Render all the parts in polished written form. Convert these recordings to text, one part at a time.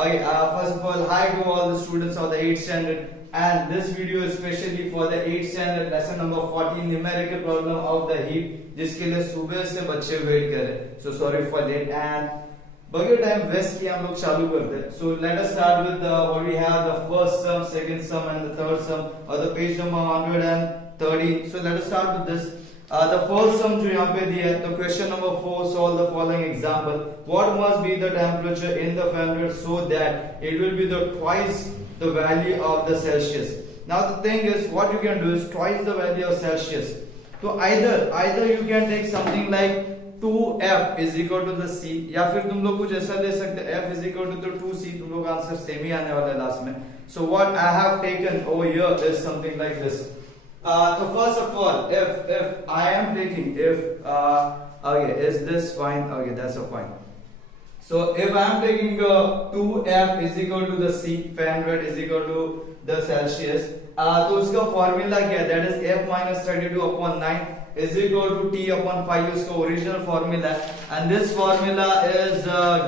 Okay, first of all, hi to all the students of the 8th standard, and this video is specially for the 8th standard lesson number 14 numerical problem of the heap, जिसके लिए सुबह से बच्चे wait कर रहे हैं. So sorry for that. And बगैर time waste किए हम लोग चालू करते हैं. So let us start with what we have, the first sum, second sum, and the third sum, or the page number 130. So let us start with this. The first sum जो यहाँ पे दिया है, तो question number 4, solve the following example. What must be the temperature in the Fahrenheit so that it will be the twice the value of the Celsius? Now the thing is, what you can do is twice the value of Celsius. So either you can take something like 2F is equal to the C, या फिर तुम लोग कुछ ऐसा ले सकते हैं F is equal to the 2C. तुम लोग आंसर सेम ही आने वाला है लास्ट में. So what I have taken over here is something like this. So first of all, if I am taking okay, is this fine? Okay, that's a fine. So if I am taking 2F is equal to the C, Fahrenheit is equal to the Celsius, तो उसका formula क्या है? That is F minus 32 upon 9 is equal to T upon 5. उसका original formula है, and this formula is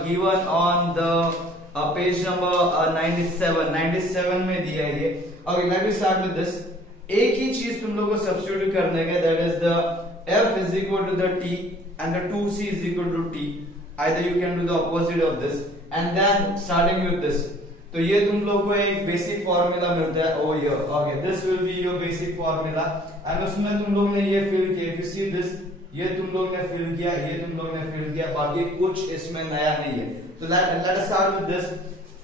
given on the page number 97 में दिया है ये. Okay, let me start with this. एक ही चीज तुम लोगों को सब्स्टिट्यूट करने का, that is the F is equal to the T and the 2C is equal to T. Either you can do the opposite of this, and then starting with this, तो ये तुम लोग को एक बेसिक फॉर्मूला मिलता है over here. Okay, this will be your basic formula, and उसमें तुम लोग ने ये फिल किया. If you see this, ये तुम लोग ने फिल किया, ये तुम लोग ने फिल किया, बाकी कुछ इसमें नया नहीं है. तो let us start with this.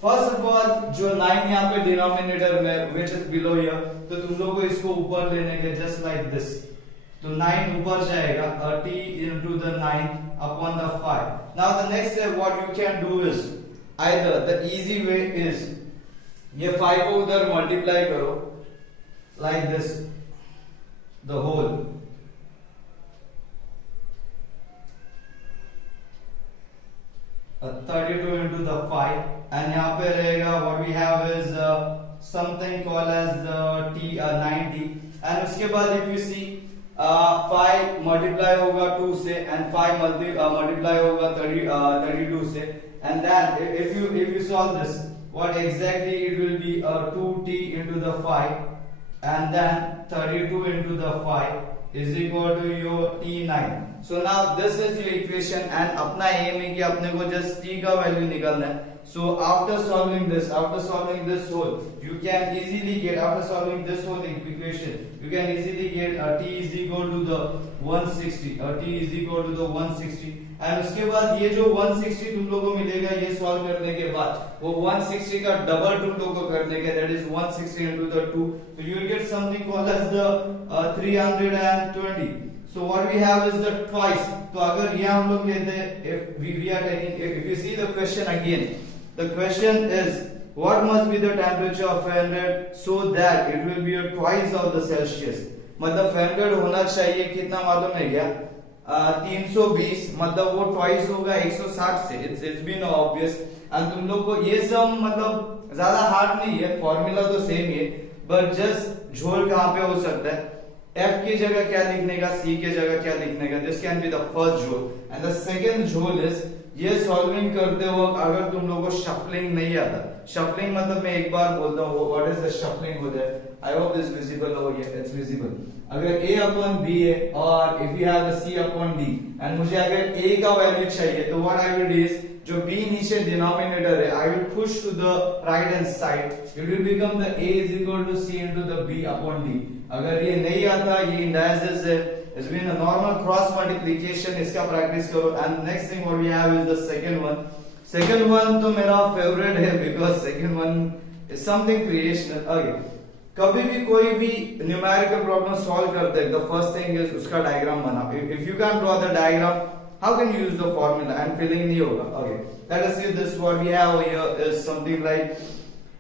First of all, जो 9 यहाँ पे डिनोमिनेटर में which is below here, तो तुम लोग को इसको ऊपर लेने के just like this. तो 9 ऊपर जाएगा, T into the 9 upon the 5. Now the next step what you can do is, either the easy way is, ये 5 को उधर multiply करो like this, the whole. 32 into the 5, and यहाँ पे रहेगा what we have is something called as the T 90, and उसके बाद if you see 5 multiply होगा 2 से, and 5 multiply होगा 32 से, and then if you solve this, what exactly it will be 2T into the 5, and then 32 into the 5 is equal to your T9. So now this is your equation, and अपना aim है कि अपने को just T का value निकालना है. So after solving this whole, you can easily get, after solving this whole equation, you can easily get T is equal to the 160. T is equal to the 160, and उसके बाद ये जो 160 तुम लोगों को मिलेगा, ये सॉल्व करने के बाद वो 160 का डबल तुम लोगों को करने का, that is 160 into the 2, so you will get something called as the 320. So what we have is the twice. तो अगर ये हम लोग लेते हैं, if we are taking, if you see the question again, the question is what must be the temperature of Fahrenheit so that it will be a twice of the Celsius. मतलब Fahrenheit होना चाहिए कितना मालूम है क्या? 320, मतलब वो twice होगा 160 से. It's been obvious, and तुम लोग को ये सब मतलब ज्यादा हार्ड नहीं है, फॉर्मूला तो सेम ही है, but just झोल कहाँ पे हो सकता है? F की जगह क्या लिखने का, C की जगह क्या लिखने का. This can be the first झोल, and the second झोल is, ये सॉल्विंग करते वक्त अगर तुम लोगों को शफलिंग नहीं आता, शफलिंग मतलब मैं एक बार बोलता हूँ व्हाट इज द शफलिंग होता है. आई होप दिस विजिबल हो गया, इट्स विजिबल. अगर A upon B है, और if you have the C upon D, and मुझे अगर A का वैल्यू चाहिए, तो what I will do is, जो B नीचे डिनोमिनेटर है, I will push to the right hand side, it will become the A is equal to C into the B upon D. अगर ये नहीं आता, ये indices है, it's been a normal cross multiplication, इसका practice करो. And next thing what we have is the second one. Second one तो मेरा फेवरेट है, because second one is something creational. Okay, कभी भी कोई भी न्यूमेरिकल प्रॉब्लम सॉल्व करते हैं, the first thing is उसका डायग्राम बनाओ. If you can't draw the diagram, how can you use the formula? And filling नहीं होगा. Okay, let us see this. What we have here is something like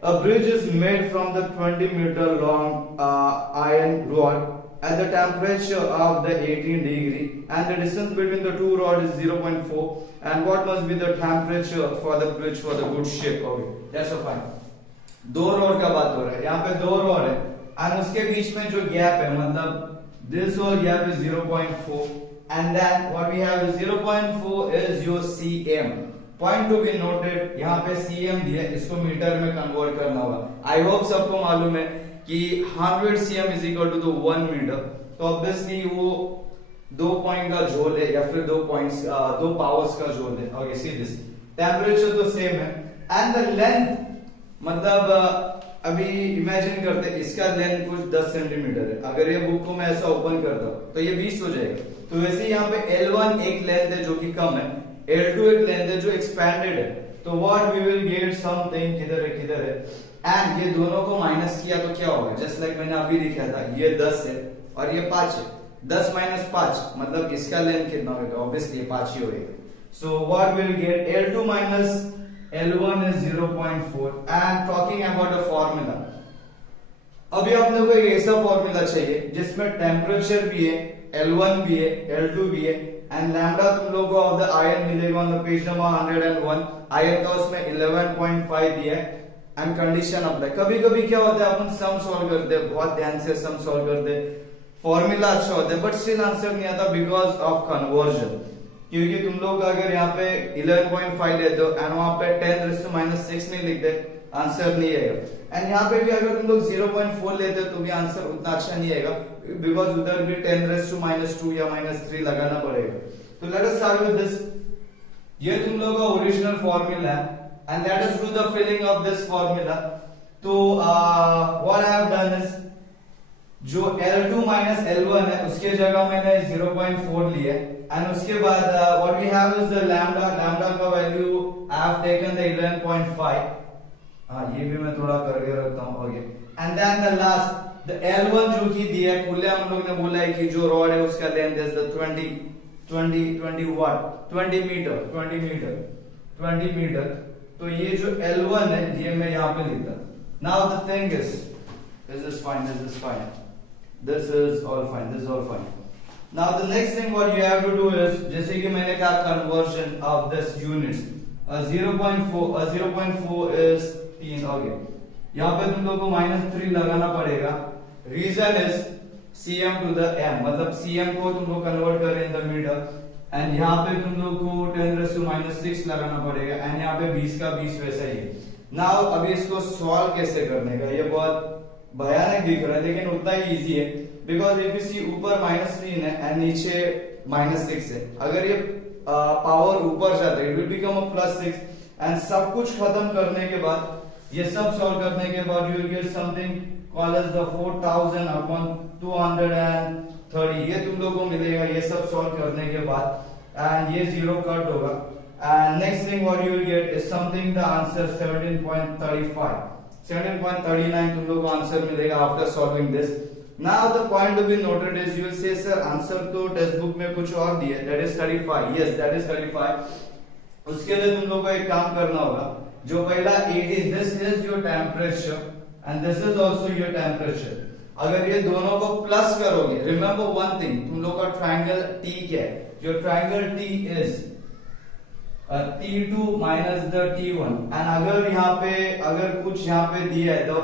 a bridge is made from the 20-meter long iron rod at the temperature of the 18 degree, and the distance between the two rods is 0.4, and what must be the temperature for the bridge for the good shape? Okay, that's a fine. दो rod का बात हो रहा है, यहाँ पे दो rod है, और उसके बीच में जो गैप है, मतलब this whole gap is 0.4, and then what we have is 0.4 is your cm. Point to be noted, यहाँ पे cm दिया, इसको मीटर में कन्वर्ट करना होगा। आई होप सबको मालूम है कि 100 cm is equal to 1 metre, तो ऑब्वियसली वो 2 पॉइंट का जोल है या फिर 2 पावर्स का जोल है। और सी दिस टेम्परेचर तो सेम है एंड द लेंथ, मतलब अभी इमेजिन करते हैं इसका लेंथ कुछ 10 सेंटीमीटर है, अगर ये बुक को मैं ऐसा ओपन करता हूं तो ये 20 हो जाएगा। तो वैसे यहाँ पे L1 एक लेंथ है जो कि कम है, L2 एक लेंथ है जो एक्सपेंडेड है, तो what we will get something, किधर है एंड ये दोनों को माइनस किया तो क्या होगा, जस्ट लाइक मैंने अभी दिखाया था, ये 10 है और ये 5 है, 10 - 5 मतलब इसका लेंथ कितना होगा, ऑब्वियसली 5 ही होगा। So what will get L2 - L1 is 0.4 and talking about a formula, अभी आपने को एक ऐसा फॉर्मूला चाहिए जिसमें टेम्परेचर भी है, L1 भी है, L2 भी है एंड लैम्डा तुम लोगों को ऑफ द आयन मिलेगा on the page number 101, ion का उसमें 11.5 दिया है एंड कंडीशन अप्लाई। कभी कभी क्या होता है अपन सम सॉल्व करते हैं, बहुत ध्यान से सम सॉल्व करते हैं, फॉर्मूला अच्छा होता है बट स्टिल आंसर नहीं आता बिकॉज ऑफ कन्वर्जन, क्योंकि तुम लोग अगर यहाँ पे 11.5 लेते हो एंड वहां पे 10⁻⁶ नहीं लिखते, आंसर नहीं आएगा। एंड यहाँ पे भी अगर तुम लोग 0.4 लेते हो तो भी आंसर उतना अच्छा नहीं आएगा बिकॉज उधर भी 10⁻² या -3 लगाना पड़ेगा। तो let us start with this, ये तुम लोग का ओरिजिनल फॉर्मूला है and let us do the filling of this formula. तो what I have done is, जो L2 - L1 है उसके जगह मैंने 0.4 लिया एंड उसके बाद what we have is the lambda का value I have taken the 11.5, ये भी मैं थोड़ा करके रखता हूं, okay and then the last the L1 जो कि दिया है, खुले हम लोग ने बोला है कि जो रॉड है उसका लेंथ इज द 20 मीटर, तो ये जो L1 है ये मैं यहाँ पे लिखता। Now the thing is this is fine, this is all fine. Now the next thing what you have to do is, जैसे कि मैंने कहा conversion of this units, 0.4 is 3, okay यहाँ पे तुम लोग को -3 लगाना पड़ेगा। Reason is cm to the m, मतलब cm को तुम लोग कन्वर्ट कर रहे हैं इन द मीटर एंड यहाँ पे तुम लोग को 10⁻⁶ लगाना पड़ेगा एंड यहाँ पे 20 का 20 वैसा ही है। नाउ अभी इसको सॉल्व कैसे करने का, ये बहुत भयानक दिख रहा है लेकिन उतना ही इजी है बिकॉज इफ यू सी ऊपर -3 है एंड नीचे -6 है, अगर ये पावर ऊपर जाता है it will become a +6 and सब कुछ खत्म करने के बाद, ये सब सॉल्व करने के बाद you will get something called as the 4000/230, ये तुम लोगों को मिलेगा ये सब सॉल्व करने के बाद एंड ये 0 कट होगा and next thing what you will gate is something the answer 17.39 तुम लोग को आंसर मिलेगा after solving this. Now the point to be noted is you will say sir answer तो टेक्स्ट बुक में कुछ और दिया है, that is 35, yes that is 35। उसके लिए तुम लोग को एक काम करना होगा, जो पहला 18 this is your temperature and this is also your temperature, अगर ये दोनों को प्लस करोगे, रिमेंबर वन थिंग, तुम लोग का ट्रायंगल T क्या है, जो triangle T is T2 minus the T1 and अगर यहाँ पे अगर कुछ यहाँ पे दिया है तो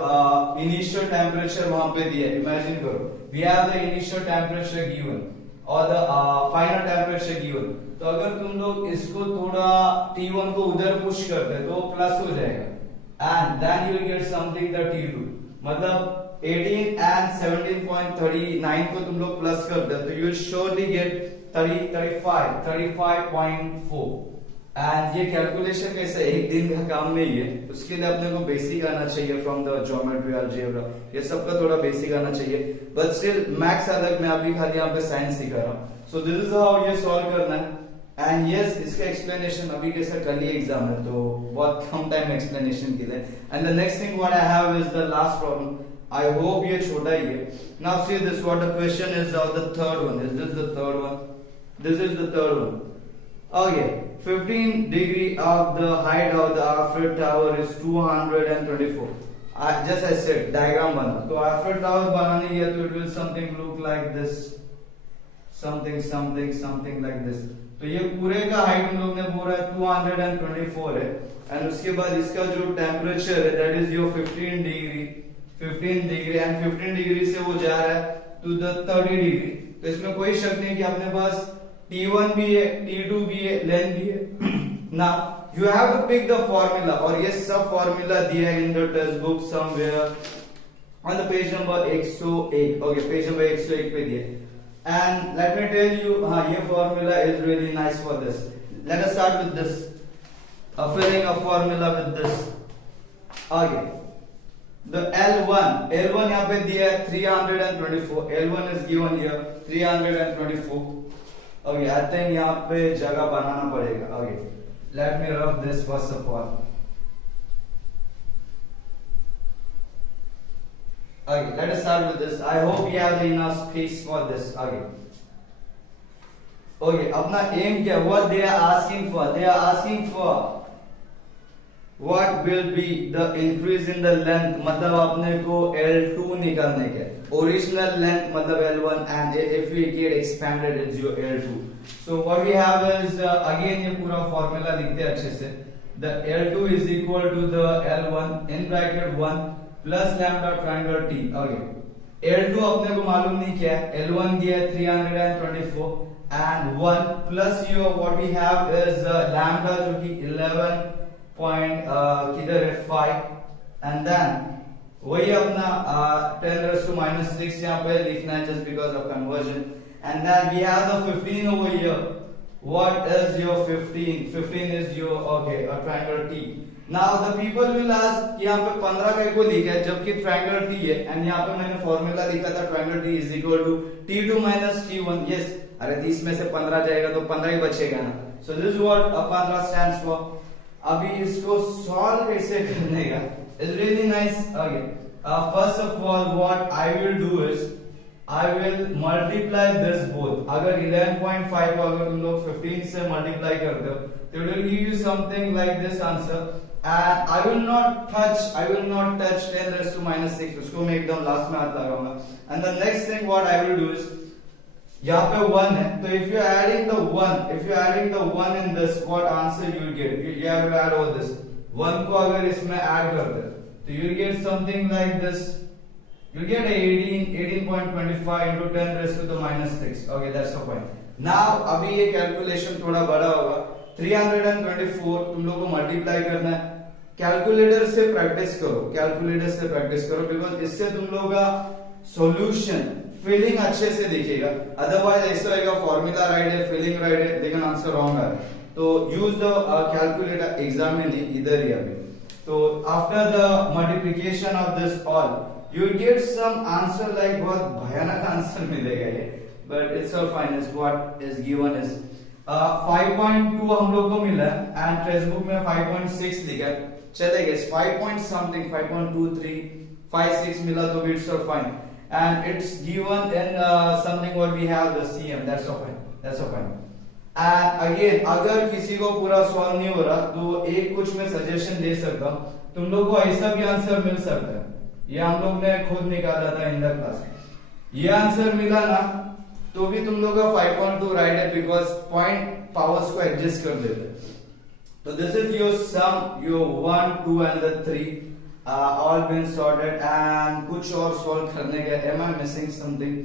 इनिशियल टेम्परेचर वहां पे दिया है, इमेजिन करो we have the initial temperature given और द फाइनल टेम्परेचर गिवन, तो अगर तुम लोग इसको थोड़ा T1 को उधर पुश करते तो प्लस हो जाएगा and then you will get something the T2, मतलब 18 एंड 17.39 को तुम लोग प्लस करते तो you will surely gate 35.4 and ये कैलकुलेशन कैसे एक दिन का काम नहीं है, उसके लिए अपने को बेसिक आना चाहिए फ्रॉम द ज्योमेट्री अलजेब्रा, ये सबका थोड़ा बेसिक आना चाहिए बट स्टिल मैथ्स अलग, मैं अभी खाली यहाँ पे साइंस सिखा रहा हूँ। सो दिस इज हाउ ये सॉल्व करना है एंड यस इसका एक्सप्लेनेशन अभी कैसा कल ही एग्जाम है तो बहुत कम टाइम एक्सप्लेनेशन के लिए and the next thing what I have is the last problem, I hope ये छोटा ही है। Now see this what the question is the third one, is this the third one, this is the third one, okay 15 degree of the height of the Eiffel Tower is 224, just I said diagram बना, तो Eiffel Tower बनाने के तो it will something look like this, something like this, तो ये पूरे का height हम लोग ने बोला 224 है एंड उसके बाद इसका जो टेम्परेचर है that is your 15 degree and 15 degree से वो जा रहा है टू द 30 डिग्री, तो इसमें कोई शक नहीं कि अपने पास T1 भी है, T2 भी है, लेंथ भी है ना, you have to pick the formula, और ये सब formula दिया है in the textbook somewhere on the page number 101. Okay, page number 101 पे दिया. And let me tell you, हाँ ये formula is really nice for this. Let us start with this. Filling a formula with this. Okay. The L1 यहाँ पे दिया है 324. L1 is given here 324. Okay, I think यहाँ पे जगह बनाना पड़ेगा. Okay, let me rub this first of all. Okay, let us start with this. I hope you have enough space for this. Okay, अपना aim क्या? What they are asking for? They are asking for what will be the increase in the length, मतलब अपने को L2 निकालने के. Original length मतलब L1 and if we get expanded it's your L2. So what we have is again ये पूरा formula लिखते हैं अच्छे से. The L2 is equal to the L1 in bracket 1 plus lambda triangle T. Okay. L2 अपने को मालूम नहीं क्या है. L1 दिया है 324 and 1 plus your what we have is lambda जो कि 11 पॉइंट किधर है 5 एंड देन वही अपना 10 raised to minus 6 यहाँ पे लिखना है just because of conversion and then we have the 15 over here. What is your 15? 15 is your okay a triangle T. Now the people will ask यहाँ पे 15 का को लिखा है जबकि triangle T है and यहाँ पे मैंने फॉर्मूला लिखा था triangle T is equal to T2 minus T1. yes, अरे 30 में से 15 जाएगा तो 15 ही बचेगा ना. So this is what 15 stands for. अभी इसको सॉल्व कैसे करने का is really nice. First of all what I will do is I will multiply this both. अगर 11.5 को अगर तुम लोग 15 से मल्टीप्लाई करते हो तो it will give you something like this answer and I will not touch 10 raised to minus 6. उसको मैं एकदम लास्ट में हाथ लगाऊंगा. And the next thing what I will do is यहाँ पे 1 है तो if you are adding the 1 in this what answer you will get. You have to add all this 1 को अगर इसमें ऐड कर दे तो you will get something like this. You get 18.25 into 10 raised to the minus 6. Okay, that's the point. Now अभी ये calculation थोड़ा बड़ा होगा. 324 तुम लोग को मल्टीप्लाई करना है. कैलकुलेटर से प्रैक्टिस करो बिकॉज इससे तुम लोग का सॉल्यूशन फिलिंग अच्छे से दिखेगा. अदरवाइज ऐसा होगा फॉर्मूला राइट है फिलिंग राइट है लेकिन आंसर रॉन्ग है. तो यूज द कैलकुलेटर. एग्जाम में नहीं इधर ही अभी. तो after the multiplication of this all you get some answer like बहुत भयानक आंसर मिलेगा ये but it's all fine. Is what is given is 5.2 हम लोग को मिला एंड टेक्स्ट बुक में 5.6 लिखा है. चलेगा 5 point something 5.23 5.6 मिला तो it's all fine. And it's given in something what we have the CM. That's so fine. And again अगर किसी को पूरा सॉल्व नहीं हो रहा तो एक कुछ मैं सजेशन दे सकता हूँ. तुम लोग को ऐसा भी आंसर मिल सकता है. ये हम लोग ने खुद निकाला था इन द क्लास. ये आंसर मिला ना तो भी तुम लोग का 5.2 राइट है बिकॉज पॉइंट पावर्स को एडजस्ट कर देते. तो this is your sum your 1 2 and the 3 all been sorted and कुछ और सॉल्व करने का. am I missing something?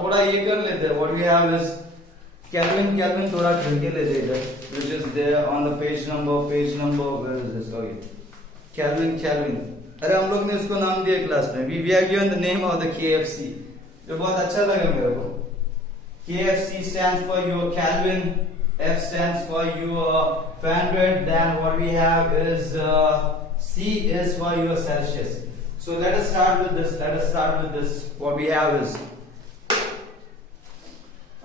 थोड़ा ये कर लेते हैं. what we have is Kelvin थोड़ा करके ले लेते हैं which is there on the page number where is this? okay, Kelvin. अरे हम लोग ने उसको नाम दिया क्लास में. we are given the name of the KFC जो बहुत अच्छा लगा मेरे को. KFC stands for your Kelvin, F stands for your Fahrenheit, then what we have is C is for your Celsius. So let us start with this. What we have is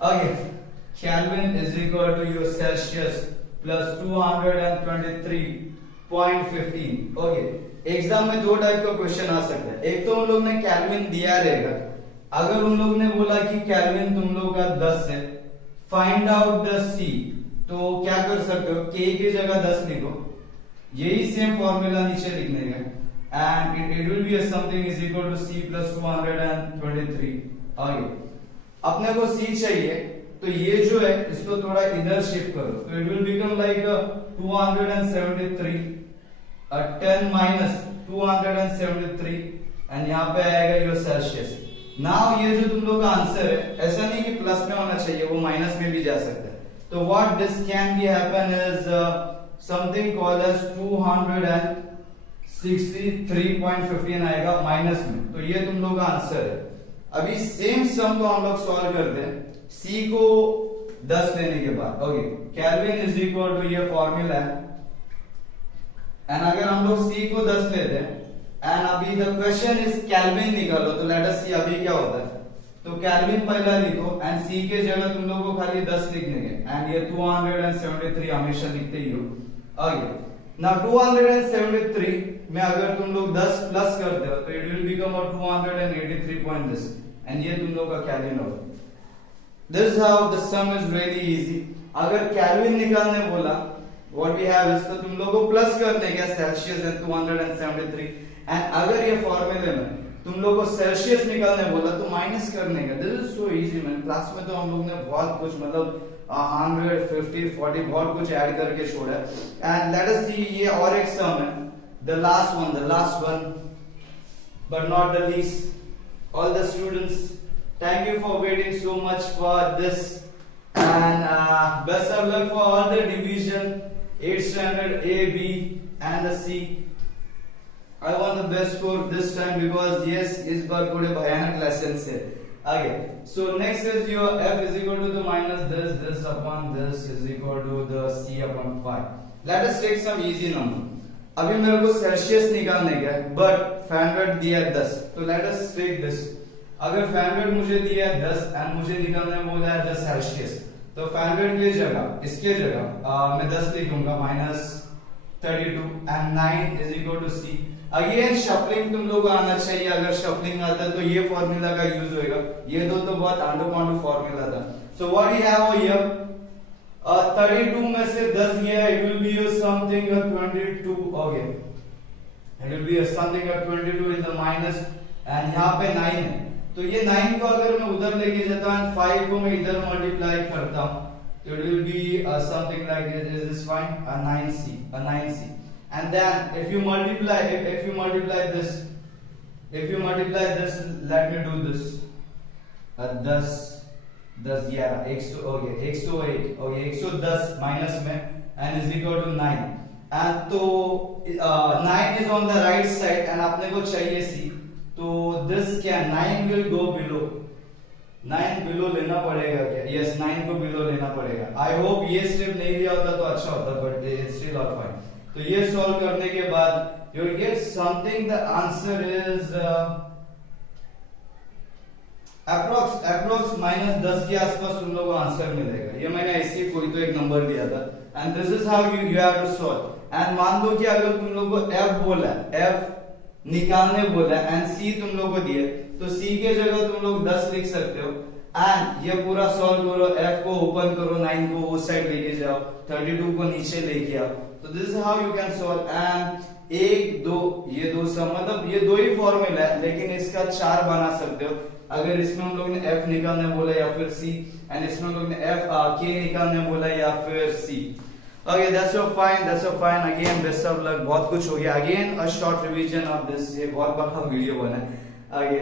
okay. Kelvin is equal to your Celsius plus 223.15. Okay. Exam में दो type का question आ सकता है. एक तो उन लोग ने केल्विन दिया रहेगा. अगर उन लोग ने बोला कि केल्विन तुम लोग का 10 है, फाइंड आउट द C, तो क्या कर सकते हो? K की जगह 10 लिखो. यही सेम फॉर्मूला नीचे लिखने का and it will be something is equal to C plus 223. आगे अपने को C चाहिए तो ये जो है इसको थोड़ा इधर शिफ्ट करो तो it will become like 273 10 minus 273 and यहाँ पे आएगा योर सेल्सियस. नाउ ये जो तुम लोग का आंसर है ऐसा नहीं कि प्लस में होना चाहिए, वो माइनस में भी जा सकता है. तो what this can be happen is something call as 263.15 आएगा माइनस में। तो ये तुम लोग का आंसर है। अभी सेम सम को हम लोग सॉल्व करते हैं सी को 10 लेने के बाद। Okay, Kelvin is equal to ये फॉर्मूला है, एंड अगर हम लोग सी को 10 लेते हैं एंड अभी द क्वेश्चन इज केल्विन निकालो, तो लेट अस सी अभी क्या होता है। तो केल्विन पहला लिखो एंड सी के जगह तुम लोग को खाली 10 लिखने के, एंड ये 273 हमेशा लिखते ही हो। आगे ना 273 में अगर तुम लोग 10 प्लस करते हो तो इट विल बिकम 283 एंड ये तुम लोग का केल्विन होगा। This how the some is really easy. अगर केल्विन निकालने बोला व्हाट वी हैव इज, तो तुम लोग को प्लस करने का सेल्सियस एंड 273, एंड अगर ये फॉर्मूले में तुम लोग को सेल्सियस निकालने बोला तो माइनस करने का। This is so easy man. Class में तो हम लोग ने बहुत कुछ मतलब 100, 50, 40 बहुत कुछ ऐड करके छोड़ा है। एंड लेट अस सी ये और एक सम है, the last one but not the least. All the students, thank you for waiting so much for this, and best of luck for all the division 8th standard A, B and the C. I want the best for this time because yes, इस बार थोड़े भयानक lessons है। Okay, so next is your F is equal to the minus this upon this is equal to the C upon 5. Let us take some easy number. अभी मेरे को Celsius निकालने का है, बट फैरेनहाइट दिया है 10, तो लेट अस टेक दिस। अगर फैरेनहाइट मुझे दिया है 10 एंड मुझे निकालने बोला है 10 सेल्सियस, तो फैरेनहाइट की जगह इसके जगह मैं 10 लिखूंगा -32 and 9 is equal to C. Again shuffling तुम लोग को आना चाहिए, अगर शफलिंग आता है तो ये फॉर्मूला का यूज होएगा। ये दो तो बहुत आंडू पांडू फॉर्मूला था। So what you have here 32 में से 10 गया, it will be something 22। Okay, it will be something 22 in the minus, and यहाँ पे 9 है, तो ये 9 को अगर मैं उधर लेके जाता हूँ, 5 को मैं इधर मल्टीप्लाई करता हूँ, तो it will be something like this fine 9c, and then if you multiply this, let me do this 10 11 108 110 minus में and is equal to 9, and तो 9 is on the right side and आपने को चाहिए सी, तो this क्या 9 will go below, 9 below लेना पड़ेगा क्या? यस, 9 को बिलो लेना पड़ेगा। आई होप ये स्टेप नहीं लिया होता तो अच्छा होता, but it's still all fine. तो ये सॉल्व करने के बाद you will get something, the answer is approx -10 के आसपास तुम लोगों को आंसर मिलेगा। ये मैंने ऐसे कोई तो एक नंबर दिया था, and this is how you have to solve. And मान लो कि अगर तुम लोग को f बोला, f निकालने बोला एंड c तुम लोग को दिया, तो c के जगह तुम लोग 10 लिख सकते हो, एंड ये पूरा सॉल्व करो, f को ओपन करो, 9 को उस साइड लेके जाओ, 32 को नीचे लेके आओ। तो this is how you can solve. And 1 2 ये दो सम, मतलब ये दो ही फॉर्मूला है, लेकिन इसका 4 बना सकते हो। अगर इसमें हम लोग ने f निकालने बोला या फिर c, एंड इसमें हम लोग ने f k निकालने बोला या फिर c। Okay, that's so fine. Again best of luck. बहुत कुछ हो गया। Again a short revision of this, ये बहुत बड़ा वीडियो बना है। Okay,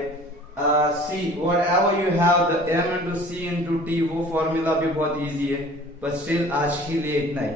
see whatever you have the m into c into t, वो फॉर्मूला भी बहुत इजी है, बट स्टिल आज के लिए इतना ही।